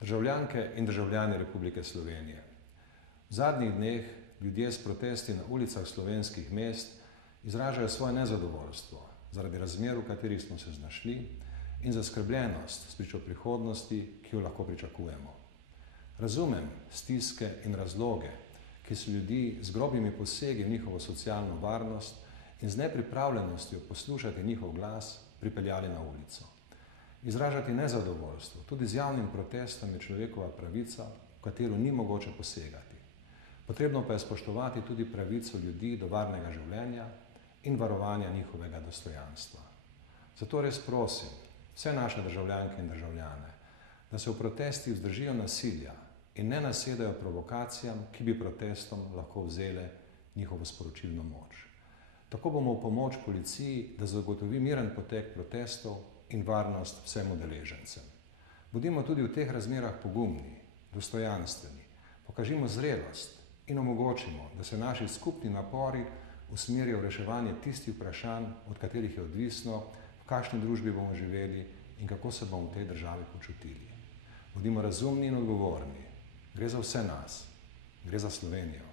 Državljanke in državljani Republike Slovenije. V zadnjih dneh ljudje s protesti na ulicah slovenskih mest izražajo svoje nezadovoljstvo zaradi razmer, v katerih smo se znašli, in zaskrbljenost spričo prihodnosti, ki jo lahko pričakujemo. Razumem stiske in razloge, ki so ljudi z grobimi posegi v njihovo socialno varnost in z nepripravljenostjo poslušati njihov glas pripeljali na ulico. Izražati nezadovoljstvo tudi z javnim protestom je človekova pravica, v katero ni mogoče posegati. Potrebno pa je spoštovati tudi pravico ljudi do varnega življenja in varovanja njihovega dostojanstva. Zato res prosim vse naše državljanke in državljane, da se v protestih vzdržijo nasilja in ne nasedajo provokacijam, ki bi protestom lahko vzele njihovo sporočilno moč. Tako bomo v pomoč policiji, da zagotovi miren potek protestov in varnost vsem udeležencem. Bodimo tudi v teh razmerah pogumni, dostojanstveni, pokažimo zrelost in omogočimo, da se naši skupni napori usmerijo v reševanje tistih vprašanj, od katerih je odvisno, v kakšni družbi bomo živeli in kako se bomo v tej državi počutili. Bodimo razumni in odgovorni. Gre za vse nas. Gre za Slovenijo.